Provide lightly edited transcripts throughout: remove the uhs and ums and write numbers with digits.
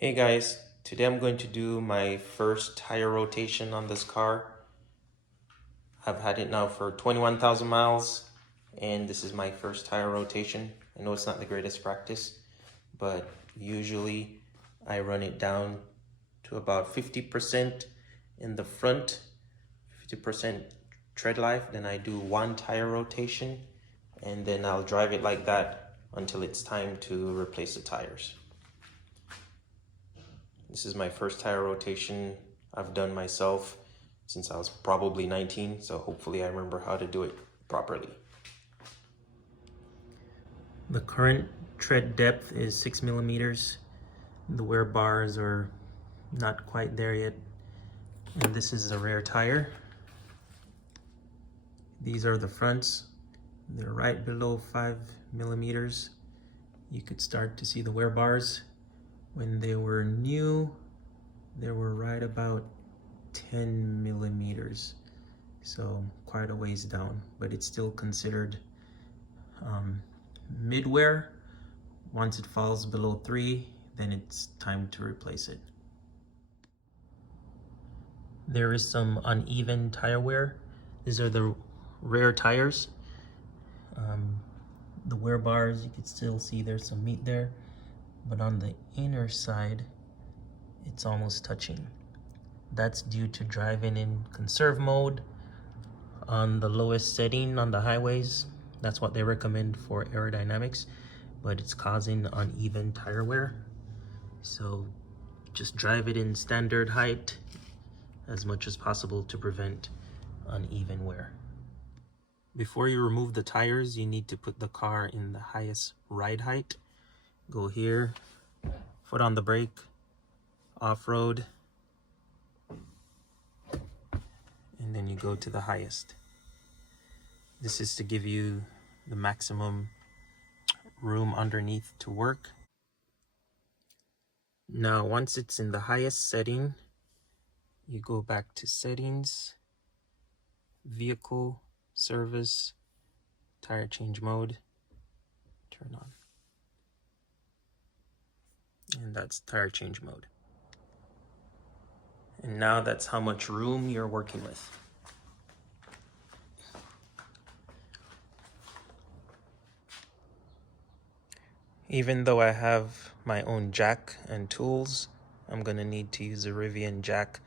Hey guys, today I'm going to do my first tire rotation on this car. I've had it now for 21,000 miles and this is my first tire rotation. I know it's not the greatest practice, but usually I run it down to about 50% in the front, 50% tread life, then I do one tire rotation and then I'll drive it like that until it's time to replace the tires. This is my first tire rotation I've done myself since I was probably 19, so hopefully I remember how to do it properly. The current tread depth is 6 millimeters. The wear bars are not quite there yet. And this is the rear tire. These are the fronts. They're right below 5 millimeters. You could start to see the wear bars. When they were new, they were right about 10 millimeters. So quite a ways down, but it's still considered mid-wear. Once it falls below 3, then it's time to replace it. There is some uneven tire wear. These are the rear tires. The wear bars, you can still see there's some meat there, but on the inner side, it's almost touching. That's due to driving in conserve mode on the lowest setting on the highways. That's what they recommend for aerodynamics, but it's causing uneven tire wear. So just drive it in standard height as much as possible to prevent uneven wear. Before you remove the tires, you need to put the car in the highest ride height. Go here, foot on the brake, off-road, and then you go to the highest. This is to give you the maximum room underneath to work. Now, once it's in the highest setting, you go back to settings, vehicle, service, tire change mode, turn on. And that's tire change mode. And now that's how much room you're working with. Even though I have my own jack and tools, I'm gonna need to use a Rivian jack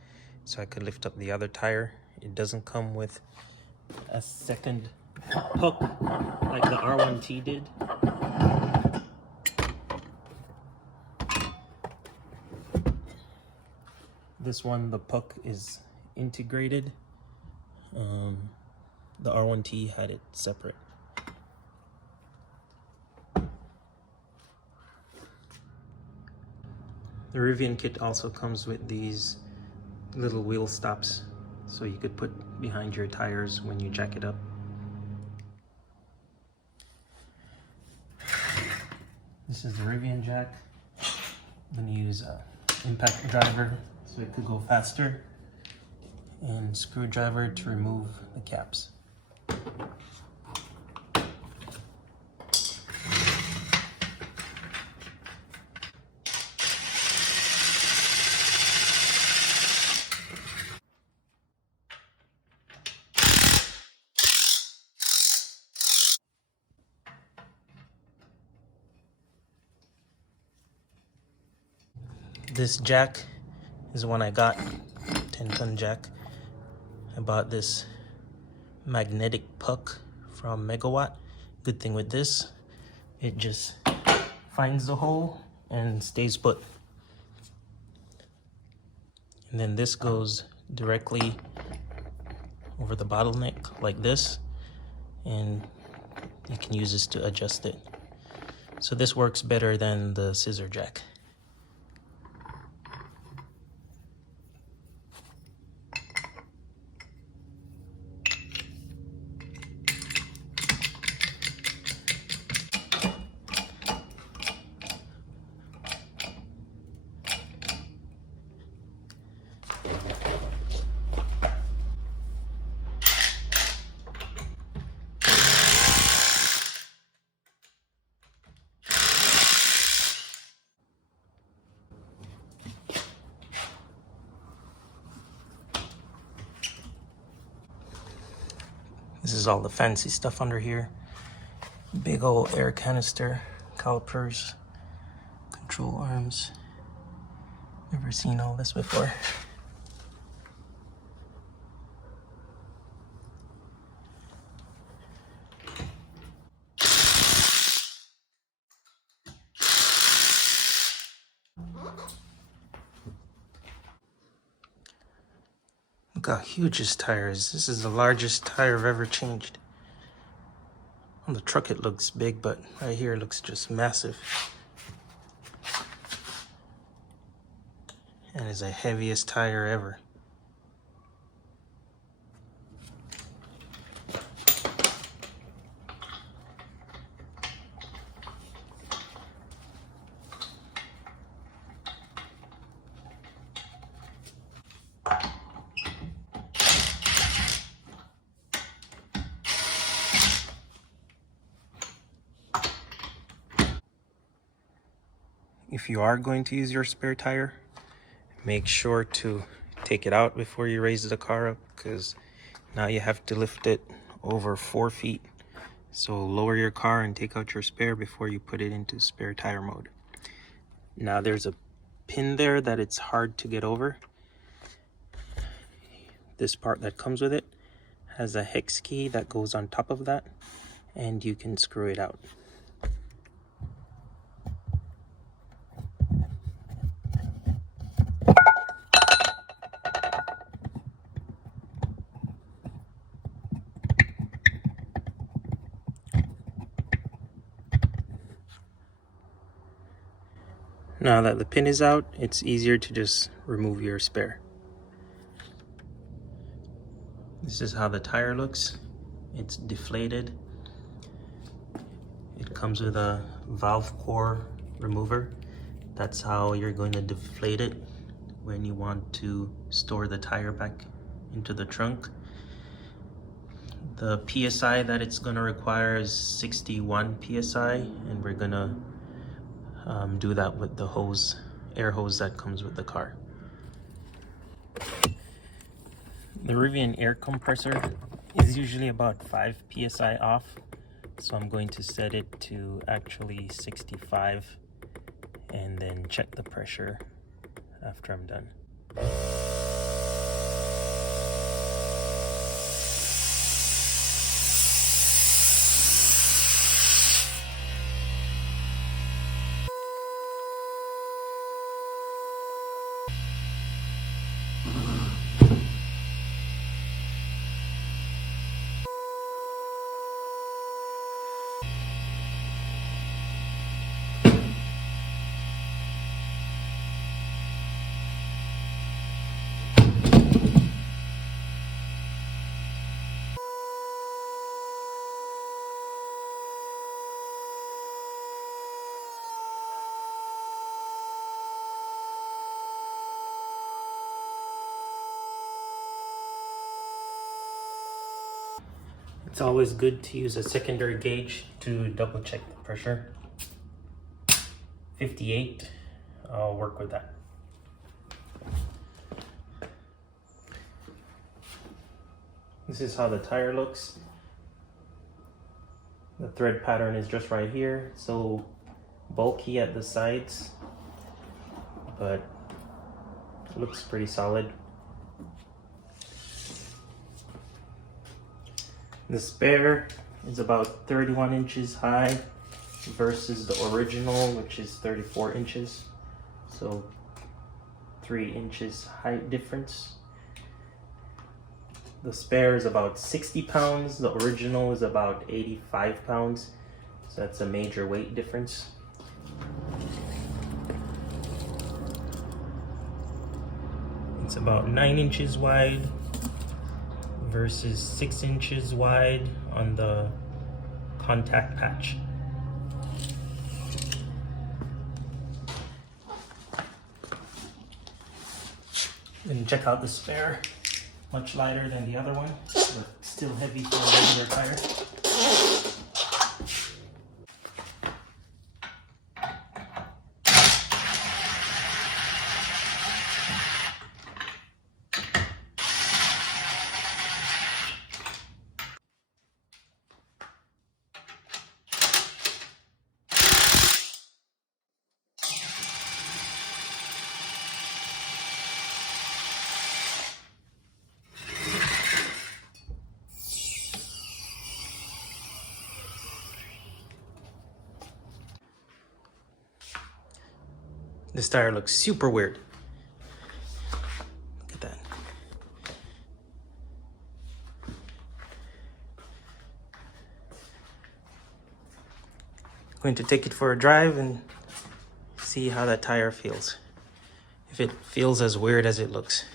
so I could lift up the other tire. It doesn't come with a second hook like the R1T did. This one, the puck is integrated. The R1T had it separate. The Rivian kit also comes with these little wheel stops, so you could put behind your tires when you jack it up. This is the Rivian jack. I'm gonna use an impact driver so it could go faster, and screwdriver to remove the caps. This jack is the one I got, 10-ton jack. I bought this magnetic puck from Megawatt. Good thing with this, it just finds the hole and stays put. And then this goes directly over the bottleneck like this, and you can use this to adjust it. So this works better than the scissor jack. This is all the fancy stuff under here. Big old air canister, calipers, control arms. Never seen all this before. Look how huge this tire is. This is the largest tire I've ever changed. On the truck it looks big, but right here it looks just massive. And it's the heaviest tire ever. If you are going to use your spare tire, make sure to take it out before you raise the car up, because now you have to lift it over 4 feet. So lower your car and take out your spare before you put it into spare tire mode. Now there's a pin there that it's hard to get over. This part that comes with it has a hex key that goes on top of that, and you can screw it out. Now that the pin is out, it's easier to just remove your spare. This is how the tire looks. It's deflated. It comes with a valve core remover. That's how you're going to deflate it when you want to store the tire back into the trunk. The PSI that it's going to require is 61 PSI, and we're going to do that with the hose, air hose that comes with the car. The Rivian air compressor is usually about 5 PSI off, so I'm going to set it to actually 65 and then check the pressure after I'm done. It's always good to use a secondary gauge to double check the pressure. 58, I'll work with that. This is how the tire looks. The thread pattern is just right here, so bulky at the sides, but it looks pretty solid. The spare is about 31 inches high versus the original, which is 34 inches. So 3 inches height difference. The spare is about 60 pounds. The original is about 85 pounds. So that's a major weight difference. It's about 9 inches wide versus 6 inches wide on the contact patch. Then check out the spare, much lighter than the other one, but still heavy for a regular tire. This tire looks super weird. Look at that. Going to take it for a drive and see how that tire feels. If it feels as weird as it looks.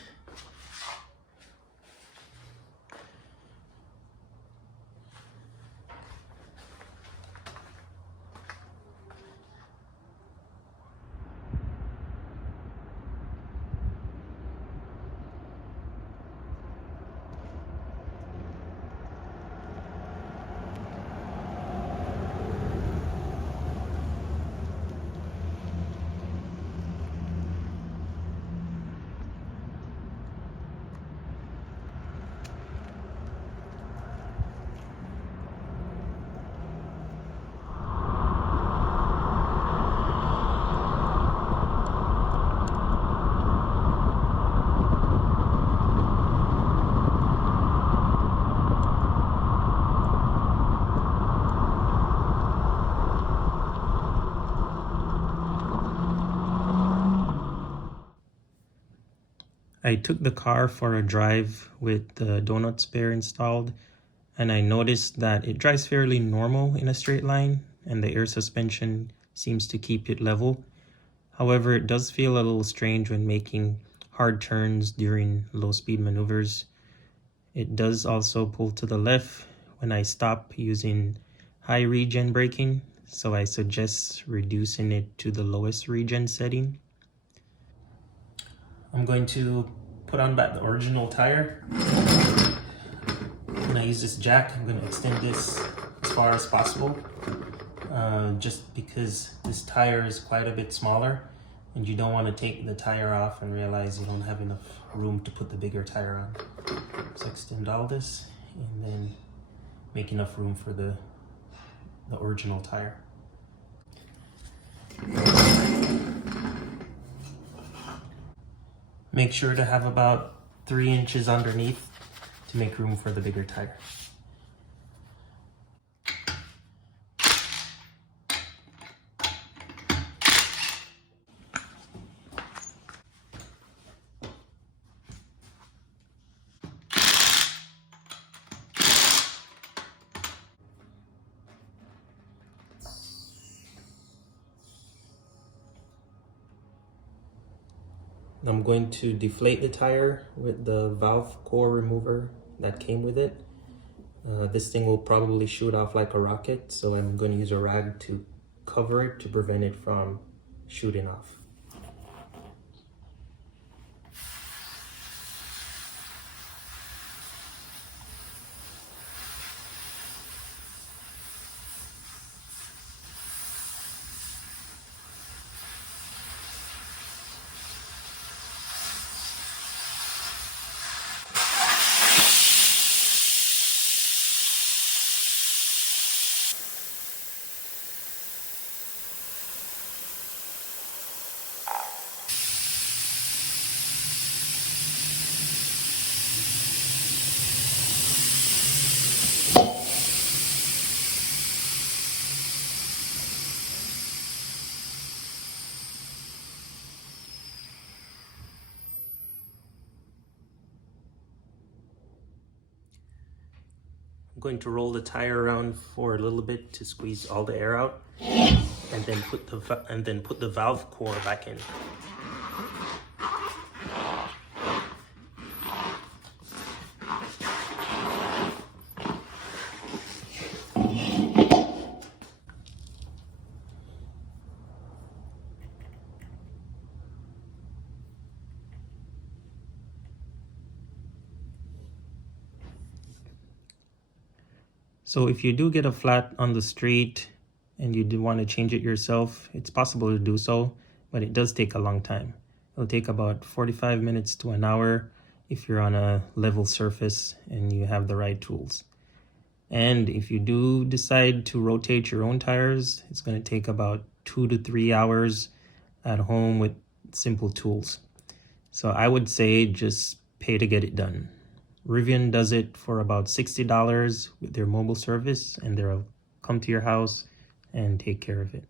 I took the car for a drive with the donut spare installed, and I noticed that it drives fairly normal in a straight line, and the air suspension seems to keep it level. However, it does feel a little strange when making hard turns during low-speed maneuvers. It does also pull to the left when I stop using high regen braking, so I suggest reducing it to the lowest regen setting. I'm going to put on back the original tire. When I use this jack, I'm going to extend this as far as possible, just because this tire is quite a bit smaller and you don't want to take the tire off and realize you don't have enough room to put the bigger tire on. So extend all this and then make enough room for the original tire. Make sure to have about 3 inches underneath to make room for the bigger tire. I'm going to deflate the tire with the valve core remover that came with it. This thing will probably shoot off like a rocket, so I'm going to use a rag to cover it to prevent it from shooting off. I'm going to roll the tire around for a little bit to squeeze all the air out, and then put the valve core back in. So if you do get a flat on the street and you do want to change it yourself, it's possible to do so, but it does take a long time. It'll take about 45 minutes to an hour if you're on a level surface and you have the right tools. And if you do decide to rotate your own tires, it's going to take about 2 to 3 hours at home with simple tools. So I would say just pay to get it done. Rivian does it for about $60 with their mobile service, and they'll come to your house and take care of it.